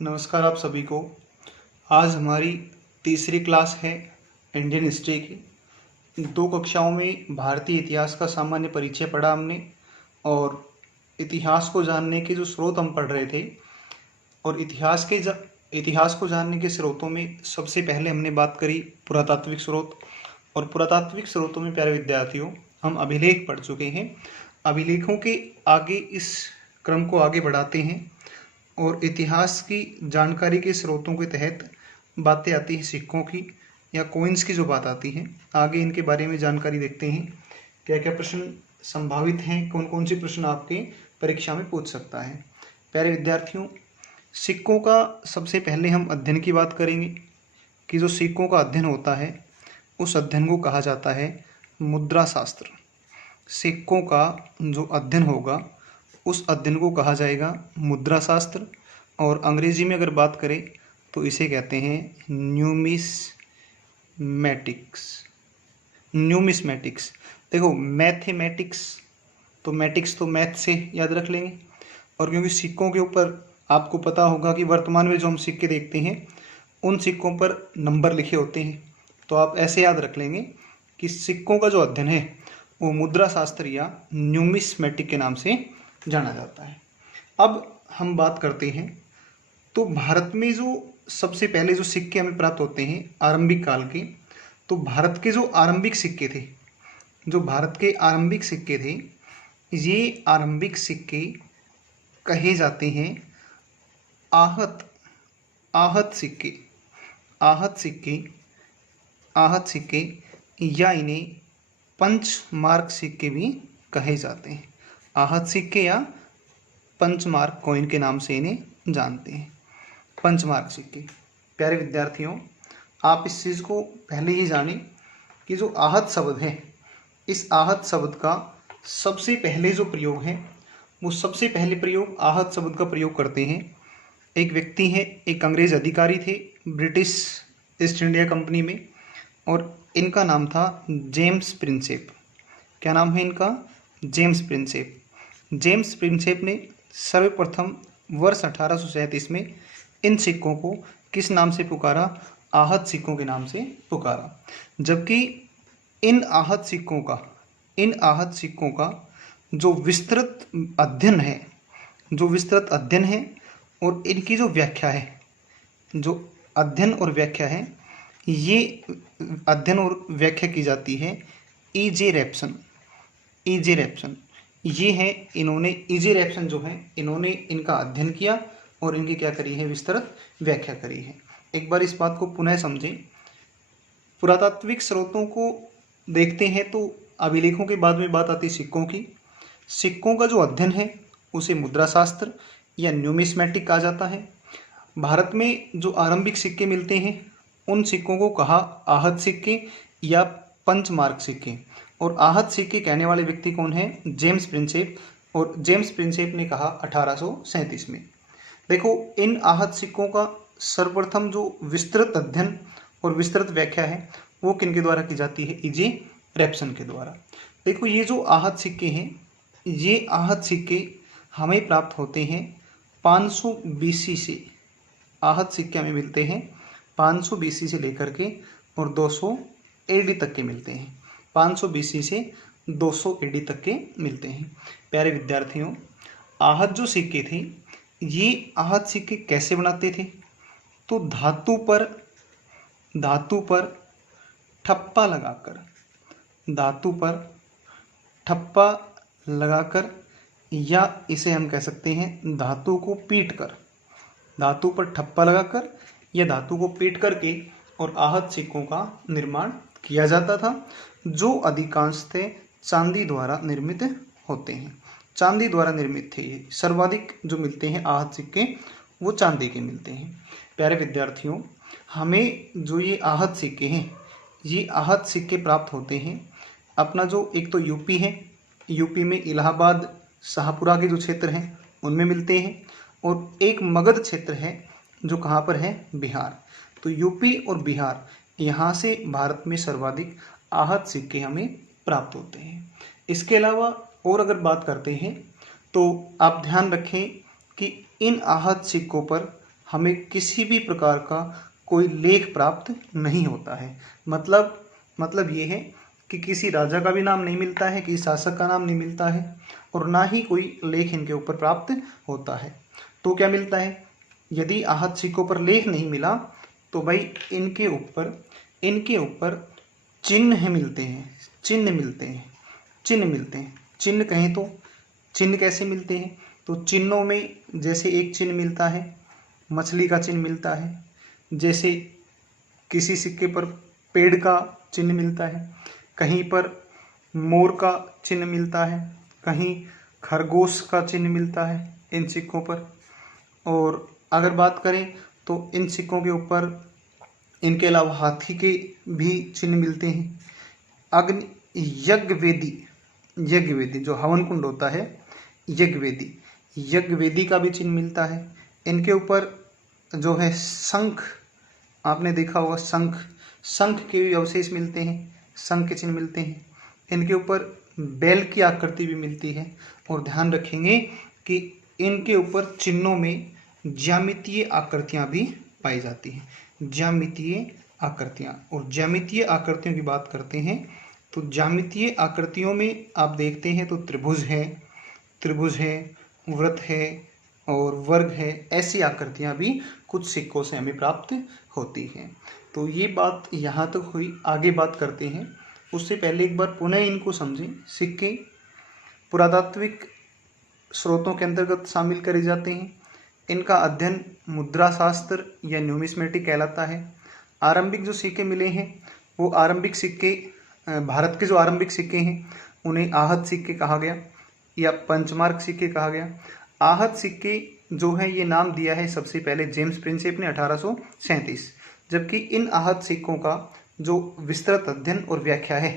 नमस्कार आप सभी को। आज हमारी तीसरी क्लास है इंडियन हिस्ट्री की। 2 कक्षाओं में भारतीय इतिहास का सामान्य परिचय पढ़ा हमने और इतिहास को जानने के जो स्रोत हम पढ़ रहे थे और इतिहास को जानने के स्रोतों में सबसे पहले हमने बात करी पुरातात्विक स्रोत। और पुरातात्विक स्रोतों में प्यारे विद्यार्थियों हम अभिलेख पढ़ चुके हैं। अभिलेखों के आगे इस क्रम को आगे बढ़ाते हैं और इतिहास की जानकारी के स्रोतों के तहत बातें आती हैं सिक्कों की या कॉइन्स की। जो बात आती है आगे इनके बारे में जानकारी देखते हैं, क्या क्या प्रश्न संभावित हैं, कौन कौन से प्रश्न आपके परीक्षा में पूछ सकता है। प्यारे विद्यार्थियों, सिक्कों का सबसे पहले हम अध्ययन की बात करेंगे कि जो सिक्कों का अध्ययन होता है उस अध्ययन को कहा जाता है मुद्रा शास्त्र। सिक्कों का जो अध्ययन होगा उस अध्ययन को कहा जाएगा मुद्रा शास्त्र, और अंग्रेजी में अगर बात करें तो इसे कहते हैं न्यूमिस्मैटिक्स। देखो मैथमेटिक्स तो मैथ से याद रख लेंगे, और क्योंकि सिक्कों के ऊपर आपको पता होगा कि वर्तमान में जो हम सिक्के देखते हैं उन सिक्कों पर नंबर लिखे होते हैं, तो आप ऐसे याद रख लेंगे कि सिक्कों का जो अध्ययन है वो मुद्रा शास्त्र या न्यूमिस्मैटिक के नाम से जाना जाता है। अब हम बात करते हैं तो भारत में जो सबसे पहले जो सिक्के हमें प्राप्त होते हैं आरंभिक काल के, तो भारत के जो आरंभिक सिक्के थे, ये आरंभिक सिक्के कहे जाते हैं आहत सिक्के या इन्हें पंचमार्क सिक्के भी कहे जाते हैं। आहत सिक्के या पंचमार्क कॉइन के नाम से इन्हें जानते हैं, पंचमार्क सिक्के। प्यारे विद्यार्थियों, आप इस चीज़ को पहले ही जानें कि जो आहत शब्द है, इस आहत शब्द का सबसे पहले जो प्रयोग है वो सबसे पहले प्रयोग आहत शब्द का प्रयोग करते हैं एक व्यक्ति हैं, एक अंग्रेज अधिकारी थे ब्रिटिश ईस्ट इंडिया कंपनी में, और इनका नाम था जेम्स प्रिंसेप। क्या नाम है इनका? जेम्स प्रिंसेप ने सर्वप्रथम वर्ष 1837 में इन सिक्कों को किस नाम से पुकारा? आहत सिक्कों के नाम से पुकारा। जबकि इन आहत सिक्कों का जो विस्तृत अध्ययन है और इनकी जो व्याख्या है, जो अध्ययन और व्याख्या है, ये अध्ययन और व्याख्या की जाती है E.J. रेप्सन। ये है, इन्होंने E.J. रेप्सन जो है इन्होंने इनका अध्ययन किया और इनकी क्या करी है? विस्तृत व्याख्या करी है। एक बार इस बात को पुनः समझें। पुरातात्विक स्रोतों को देखते हैं तो अभिलेखों के बाद में बात आती है सिक्कों की। सिक्कों का जो अध्ययन है उसे मुद्रा शास्त्र या न्यूमिस्मैटिक कहा जाता है। भारत में जो आरंभिक सिक्के मिलते हैं उन सिक्कों को कहा आहत सिक्के या पंचमार्क सिक्के, और आहत सिक्के कहने वाले व्यक्ति कौन है? जेम्स प्रिंसेप, और जेम्स प्रिंसेप ने कहा 1837 में। देखो, इन आहत सिक्कों का सर्वप्रथम जो विस्तृत अध्ययन और विस्तृत व्याख्या है वो किनके द्वारा की जाती है? E.J. रेप्सन के द्वारा। देखो, ये जो आहत सिक्के हैं, ये आहत सिक्के हमें प्राप्त होते हैं 500 BC से। आहत सिक्के हमें मिलते हैं 500 BC से लेकर के और 200 AD तक के मिलते हैं। 500 BC से 200 AD तक के मिलते हैं। प्यारे विद्यार्थियों, आहत जो सिक्के थे, ये आहत सिक्के कैसे बनाते थे? तो धातु पर ठप्पा लगाकर या इसे हम कह सकते हैं धातु पर ठप्पा लगाकर या धातु को पीट करके और आहत सिक्कों का निर्माण किया जाता था, जो अधिकांशतः चांदी द्वारा निर्मित होते हैं। चांदी द्वारा निर्मित थे ये। सर्वाधिक जो मिलते हैं आहत सिक्के वो चांदी के मिलते हैं। प्यारे विद्यार्थियों, हमें जो ये आहत सिक्के हैं, ये आहत सिक्के प्राप्त होते हैं अपना जो एक तो यूपी है, यूपी में इलाहाबाद शाहपुरा के जो क्षेत्र हैं उनमें मिलते हैं, और एक मगध क्षेत्र है जो कहाँ पर है? बिहार। तो यूपी और बिहार, यहाँ से भारत में सर्वाधिक आहत सिक्के हमें प्राप्त होते हैं। इसके अलावा और अगर बात करते हैं तो आप ध्यान रखें कि इन आहत सिक्कों पर हमें किसी भी प्रकार का कोई लेख प्राप्त नहीं होता है। मतलब ये है कि किसी राजा का भी नाम नहीं मिलता है, किसी शासक का नाम नहीं मिलता है, और ना ही कोई लेख इनके ऊपर प्राप्त होता है। तो क्या मिलता है, यदि आहत सिक्कों पर लेख नहीं मिला तो भाई इनके ऊपर चिन्ह मिलते हैं, चिन्ह मिलते हैं। चिन्ह कहें तो चिन्ह कैसे मिलते हैं, तो चिन्हों में जैसे एक चिन्ह मिलता है, मछली का चिन्ह मिलता है, जैसे किसी सिक्के पर पेड़ का चिन्ह मिलता है, कहीं पर मोर का चिन्ह मिलता है, कहीं खरगोश का चिन्ह मिलता है इन सिक्कों पर। और अगर बात करें तो इन सिक्कों के ऊपर इनके अलावा हाथी के भी चिन्ह मिलते हैं। अग्नि यज्ञवेदी जो हवन कुंड होता है, यज्ञवेदी का भी चिन्ह मिलता है। इनके ऊपर जो है शंख, आपने देखा होगा शंख के भी अवशेष मिलते हैं, शंख के चिन्ह मिलते हैं। इनके ऊपर बैल की आकृति भी मिलती है। और ध्यान रखेंगे कि इनके ऊपर चिन्हों में ज्यामितीय आकृतियां भी पाई जाती हैं, ज्यामितीय आकृतियां। और ज्यामितीय आकृतियों की बात करते हैं तो ज्यामितीय आकृतियों में आप देखते हैं तो त्रिभुज है, वृत्त है और वर्ग है, ऐसी आकृतियां भी कुछ सिक्कों से हमें प्राप्त होती हैं। तो ये बात यहाँ तक हुई। आगे बात करते हैं, उससे पहले एक बार पुनः इनको समझें। सिक्के पुरातात्विक स्रोतों के अंतर्गत शामिल करे जाते हैं। इनका अध्ययन मुद्रा शास्त्र या न्यूमिस्मेटिक कहलाता है। आरंभिक जो सिक्के मिले हैं वो आरंभिक सिक्के, भारत के जो आरंभिक सिक्के हैं उन्हें आहत सिक्के कहा गया या पंचमार्क सिक्के कहा गया। आहत सिक्के जो है ये नाम दिया है सबसे पहले जेम्स प्रिंसेप ने 1837, जबकि इन आहत सिक्कों का जो विस्तृत अध्ययन और व्याख्या है,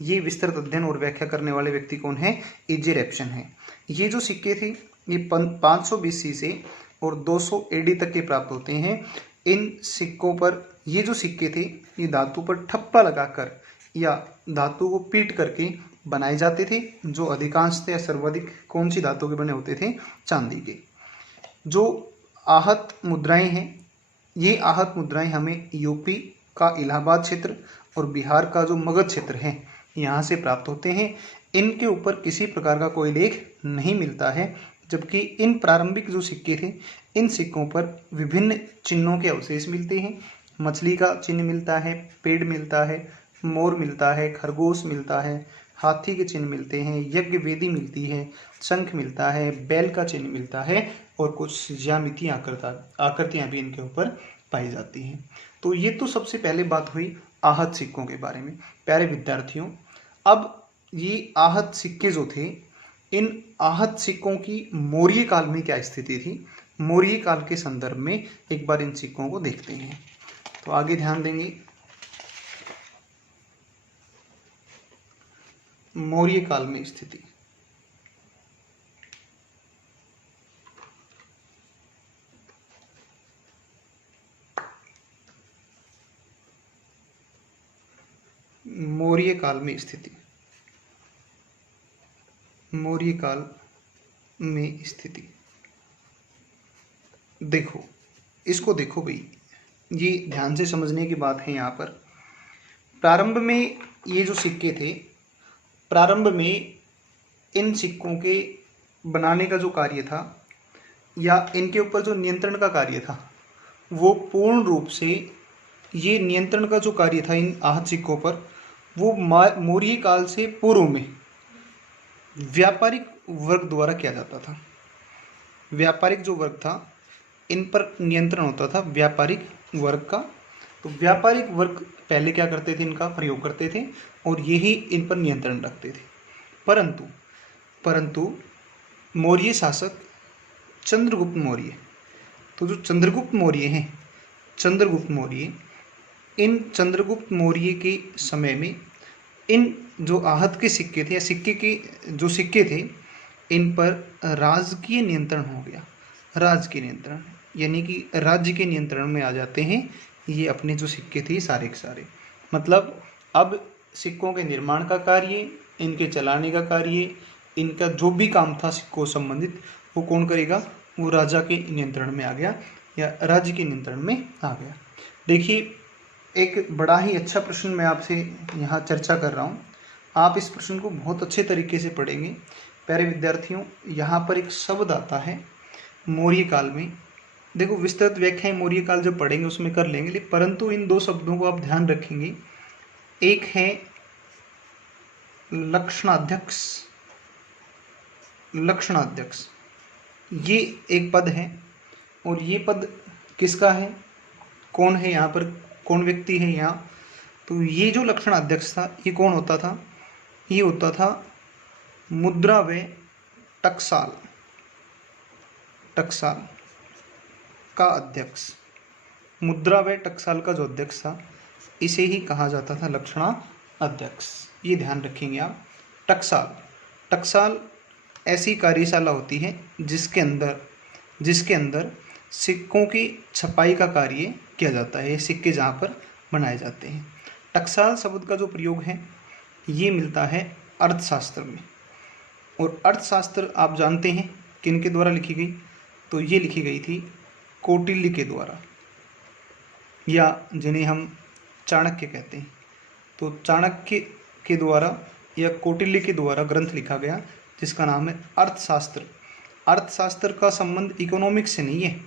ये विस्तृत अध्ययन और व्याख्या करने वाले व्यक्ति कौन है, ई.जे. रेप्सन है। ये जो सिक्के थे ये 500 BC से और 200 AD तक के प्राप्त होते हैं। इन सिक्कों पर ये जो सिक्के थे ये धातु पर ठप्पा लगाकर या धातु को पीट करके बनाए जाते थे, जो अधिकांशतः या सर्वाधिक कौन सी धातु के बने होते थे, चांदी के। जो आहत मुद्राएं हैं, ये आहत मुद्राएं हमें यूपी का इलाहाबाद क्षेत्र और बिहार का जो मगध क्षेत्र है यहाँ से प्राप्त होते हैं। इनके ऊपर किसी प्रकार का कोई लेख नहीं मिलता है, जबकि इन प्रारंभिक जो सिक्के थे इन सिक्कों पर विभिन्न चिन्हों के अवशेष मिलते हैं। मछली का चिन्ह मिलता है, पेड़ मिलता है, मोर मिलता है, खरगोश मिलता है, हाथी के चिन्ह मिलते हैं, यज्ञवेदी मिलती है, शंख मिलता है, बैल का चिन्ह मिलता है और कुछ ज्यामितीय आकृतियां भी इनके ऊपर पाई जाती हैं। तो ये तो सबसे पहले बात हुई आहत सिक्कों के बारे में। प्यारे विद्यार्थियों, अब ये आहत सिक्के जो थे, इन आहत सिक्कों की मौर्य काल में क्या स्थिति थी, मौर्य काल के संदर्भ में एक बार इन सिक्कों को देखते हैं। तो आगे ध्यान देंगे। मौर्य काल में स्थिति, मौर्य काल में स्थिति, मौर्य काल में स्थिति देखो, इसको देखो भाई, ये ध्यान से समझने की बात है। यहाँ पर प्रारंभ में ये जो सिक्के थे, प्रारंभ में इन सिक्कों के बनाने का जो कार्य था या इनके ऊपर जो नियंत्रण का कार्य था, वो पूर्ण रूप से, ये नियंत्रण का जो कार्य था इन आहत सिक्कों पर, वो मौर्य काल से पूर्व में व्यापारिक वर्ग द्वारा किया जाता था। व्यापारिक जो वर्ग था इन पर नियंत्रण होता था, व्यापारिक वर्ग का। तो व्यापारिक वर्ग पहले क्या करते थे, इनका प्रयोग करते थे और यही इन पर नियंत्रण रखते थे। परंतु मौर्य शासक चंद्रगुप्त मौर्य, तो जो चंद्रगुप्त मौर्य हैं, इन चंद्रगुप्त मौर्य के समय में इन जो आहत के सिक्के थे या सिक्के के जो सिक्के थे, इन पर राजकीय नियंत्रण हो गया। राजकीय नियंत्रण यानी कि राज्य के नियंत्रण में आ जाते हैं ये अपने जो सिक्के थे सारे के सारे। मतलब अब सिक्कों के निर्माण का कार्य, इनके चलाने का कार्य, इनका जो भी काम था सिक्कों संबंधित, वो कौन करेगा, वो राजा के नियंत्रण में आ गया। या राज्य के नियंत्रण में आ गया। देखिए, एक बड़ा ही अच्छा प्रश्न मैं आपसे यहाँ चर्चा कर रहा हूँ। आप इस प्रश्न को बहुत अच्छे तरीके से पढ़ेंगे। प्यारे विद्यार्थियों, यहाँ पर एक शब्द आता है मौर्य काल में। देखो, विस्तृत व्याख्याएं मौर्य काल जब पढ़ेंगे उसमें कर लेंगे, परंतु इन दो शब्दों को आप ध्यान रखेंगे। एक है लक्षणाध्यक्ष, लक्षणाध्यक्ष ये एक पद है, और ये पद किसका है, कौन है यहाँ पर, कौन व्यक्ति है यहाँ, तो ये जो लक्षणाध्यक्ष था ये कौन होता था, ये होता था मुद्रा व टकसाल, टकसाल का अध्यक्ष। मुद्रा व टकसाल का जो अध्यक्ष था इसे ही कहा जाता था लक्षणाध्यक्ष। ये ध्यान रखेंगे आप। टकसाल, टकसाल ऐसी कार्यशाला होती है जिसके अंदर सिक्कों की छपाई का कार्य किया जाता है। ये सिक्के जहाँ पर बनाए जाते हैं। टकसाल शब्द का जो प्रयोग है ये मिलता है अर्थशास्त्र में, और अर्थशास्त्र आप जानते हैं किन के द्वारा लिखी गई, तो ये लिखी गई थी कौटिल्य के द्वारा, या जिन्हें हम चाणक्य कहते हैं। तो चाणक्य के द्वारा या कौटिल्य के द्वारा ग्रंथ लिखा गया जिसका नाम है अर्थशास्त्र। अर्थशास्त्र का संबंध इकोनॉमिक्स से नहीं है,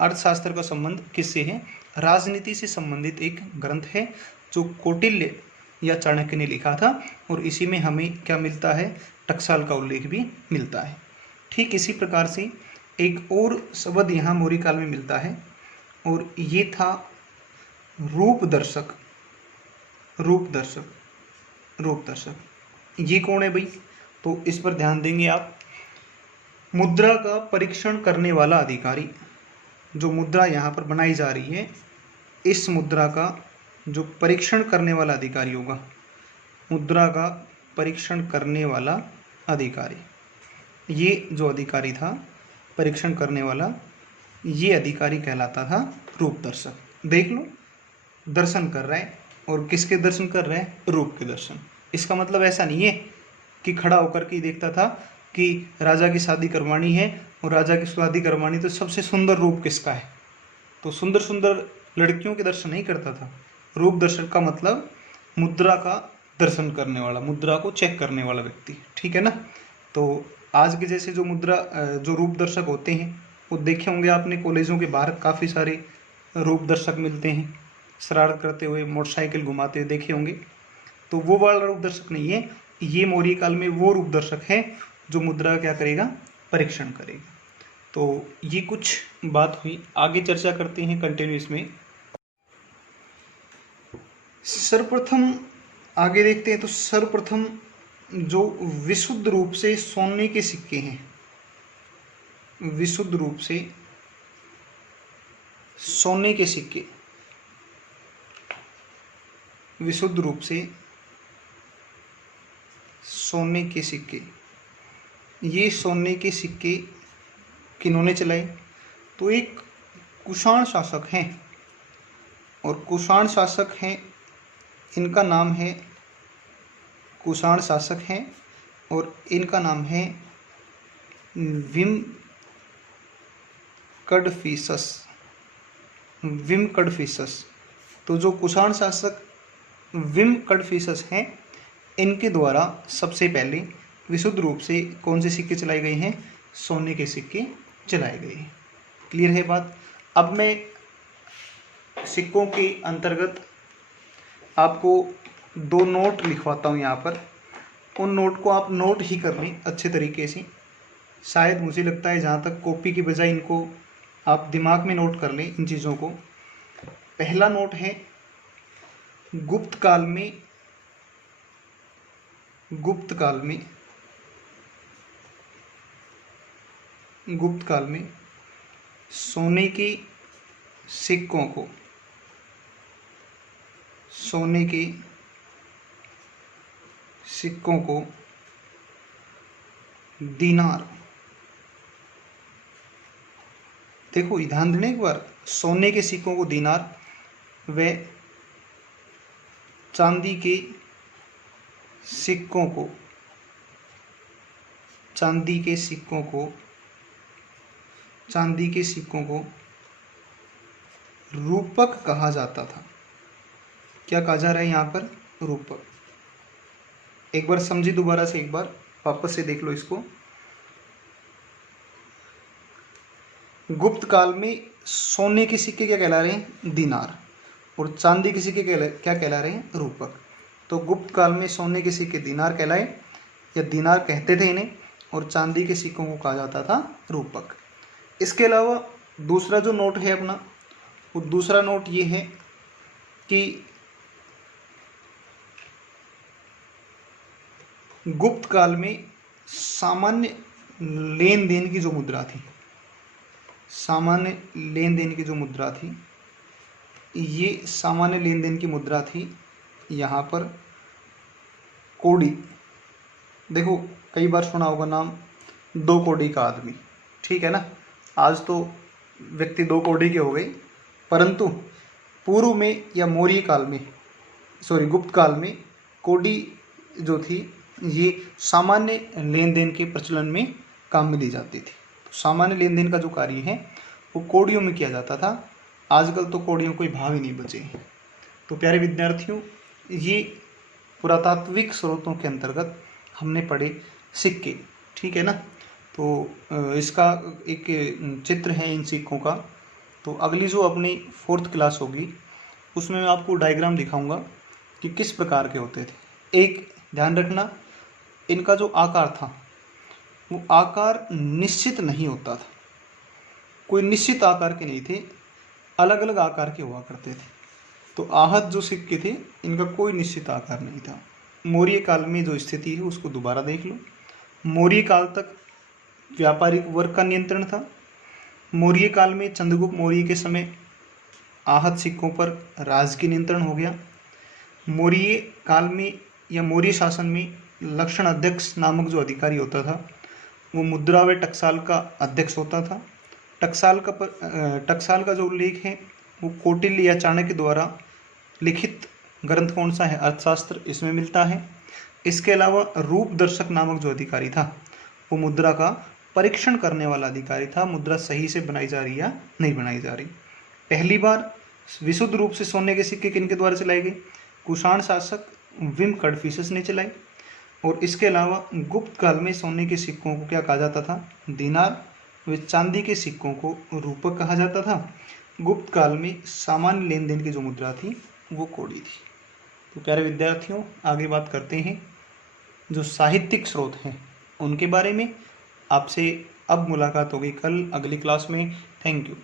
अर्थशास्त्र का संबंध किससे है, राजनीति से संबंधित एक ग्रंथ है जो कौटिल्य या चाणक्य ने लिखा था, और इसी में हमें क्या मिलता है, टकसाल का उल्लेख भी मिलता है। ठीक इसी प्रकार से एक और शब्द यहाँ मौर्य काल में मिलता है, और ये था रूपदर्शक। रूपदर्शक, रूपदर्शक ये कौन है भाई, तो इस पर ध्यान देंगे आप। मुद्रा का परीक्षण करने वाला अधिकारी, जो मुद्रा यहाँ पर बनाई जा रही है, इस मुद्रा का जो परीक्षण करने वाला अधिकारी होगा, मुद्रा का परीक्षण करने वाला अधिकारी, ये जो अधिकारी था परीक्षण करने वाला, ये अधिकारी कहलाता था रूपदर्शक। देख लो, दर्शन कर रहा है, और किसके दर्शन कर रहा है, रूप के दर्शन। इसका मतलब ऐसा नहीं है कि खड़ा होकर के देखता था कि राजा की शादी करवानी है, और राजा की शादी करवानी तो सबसे सुंदर रूप किसका है, तो सुंदर सुंदर लड़कियों के दर्शन नहीं करता था। रूप दर्शन का मतलब मुद्रा का दर्शन करने वाला, मुद्रा को चेक करने वाला व्यक्ति, ठीक है ना। तो आज के जैसे जो मुद्रा जो रूप दर्शक होते हैं वो देखे होंगे आपने, कॉलेजों के बाहर काफ़ी सारे रूप दर्शक मिलते हैं, शरारत करते हुए, मोटरसाइकिल घुमाते हुए देखे होंगे। तो वो वाला रूप दर्शक नहीं है, ये मौर्य काल में वो रूप दर्शक है जो मुद्रा क्या करेगा, परीक्षण करेगा। तो ये कुछ बात हुई, आगे चर्चा करते हैं कंटिन्यू इसमें। सर्वप्रथम आगे देखते हैं, तो सर्वप्रथम जो विशुद्ध रूप से सोने के सिक्के हैं, विशुद्ध रूप से सोने के सिक्के, विशुद्ध रूप से सोने के सिक्के, ये सोने के सिक्के किन्होंने चलाए, तो एक कुषाण शासक हैं, और कुषाण शासक हैं, इनका नाम है, कुषाण शासक हैं, और इनका नाम है विमकड़फिसस, विमकड़फिसस। तो जो कुषाण शासक विमकड़फिसस हैं, इनके द्वारा सबसे पहले विशुद्ध रूप से कौन से सिक्के चलाए गए हैं, सोने के सिक्के चलाए गए हैं। क्लियर है बात। अब मैं सिक्कों के अंतर्गत आपको दो नोट लिखवाता हूँ यहाँ पर, उन नोट को आप नोट ही कर लें अच्छे तरीके से। शायद मुझे लगता है जहाँ तक कॉपी की बजाय इनको आप दिमाग में नोट कर लें इन चीज़ों को। पहला नोट है गुप्त काल में, गुप्त काल में, गुप्त काल में सोने के सिक्कों को, सोने के सिक्कों को दीनार, देखो ध्यान देना एक बार, सोने के सिक्कों को दीनार व चांदी के सिक्कों को, चांदी के सिक्कों को, चांदी के सिक्कों को रूपक कहा जाता था। क्या कहा जा रहा है यहाँ पर? रूपक। एक बार समझिए, दोबारा से एक बार वापस से देख लो इसको। गुप्त काल में सोने के सिक्के क्या कहला रहे हैं? दीनार। और चांदी के सिक्के क्या कहला रहे हैं? रूपक। तो गुप्त काल में सोने के सिक्के दीनार कहलाए, या दीनार कहते थे इन्हें, और चांदी के सिक्कों को कहा जाता था रूपक। इसके अलावा दूसरा जो नोट है अपना, वो दूसरा नोट ये है कि गुप्त काल में सामान्य लेन देन की जो मुद्रा थी, सामान्य लेन देन की जो मुद्रा थी, ये सामान्य लेन देन की मुद्रा थी यहाँ पर कौड़ी। देखो कई बार सुना होगा नाम 2 कौड़ी का आदमी, ठीक है ना। आज तो व्यक्ति 2 कौड़ी के हो गए, परंतु पूर्व में या मौर्य काल में, गुप्त काल में कौड़ी जो थी ये सामान्य लेन देन के प्रचलन में काम में ली जाती थी। तो सामान्य लेन देन का जो कार्य है वो कौड़ियों में किया जाता था। आजकल तो कौड़ियों कोई भाव ही नहीं बचे। तो प्यारे विद्यार्थियों, ये पुरातात्विक स्रोतों के अंतर्गत हमने पढ़े सिक्के, ठीक है ना। तो इसका एक चित्र है इन सिक्कों का। तो अगली जो अपनी 4th क्लास होगी उसमें मैं आपको डायग्राम दिखाऊंगा कि किस प्रकार के होते थे। एक ध्यान रखना, इनका जो आकार था वो आकार निश्चित नहीं होता था, कोई निश्चित आकार के नहीं थे, अलग अलग आकार के हुआ करते थे। तो आहत जो सिक्के थे इनका कोई निश्चित आकार नहीं था। मौर्य काल में जो स्थिति है उसको दोबारा देख लो। मौर्य काल तक व्यापारिक वर्ग का नियंत्रण था। मौर्य काल में चंद्रगुप्त मौर्य के समय आहत सिक्कों पर राजकीय नियंत्रण हो गया। मौर्य काल में या मौर्य शासन में लक्षण अध्यक्ष नामक जो अधिकारी होता था वो मुद्रा व टकसाल का अध्यक्ष होता था। टकसाल का जो उल्लेख है वो कौटिल्य या चाणक्य द्वारा लिखित ग्रंथ कौन सा है? अर्थशास्त्र, इसमें मिलता है। इसके अलावा रूप दर्शक नामक जो अधिकारी था वो मुद्रा का परीक्षण करने वाला अधिकारी था, मुद्रा सही से बनाई जा रही या नहीं बनाई जा रही। पहली बार विशुद्ध रूप से सोने के सिक्के किनके द्वारा चलाए गए? कुषाण शासक विम कडफिसस ने चलाई। और इसके अलावा गुप्त काल में सोने के सिक्कों को क्या कहा जाता था? दीनार। व चांदी के सिक्कों को रूपक कहा जाता था। गुप्त काल में सामान्य लेन देन की जो मुद्रा थी वो कौड़ी थी। तो प्यारे विद्यार्थियों, आगे बात करते हैं जो साहित्यिक स्रोत हैं उनके बारे में। आपसे अब मुलाकात होगी कल अगली क्लास में। Thank you.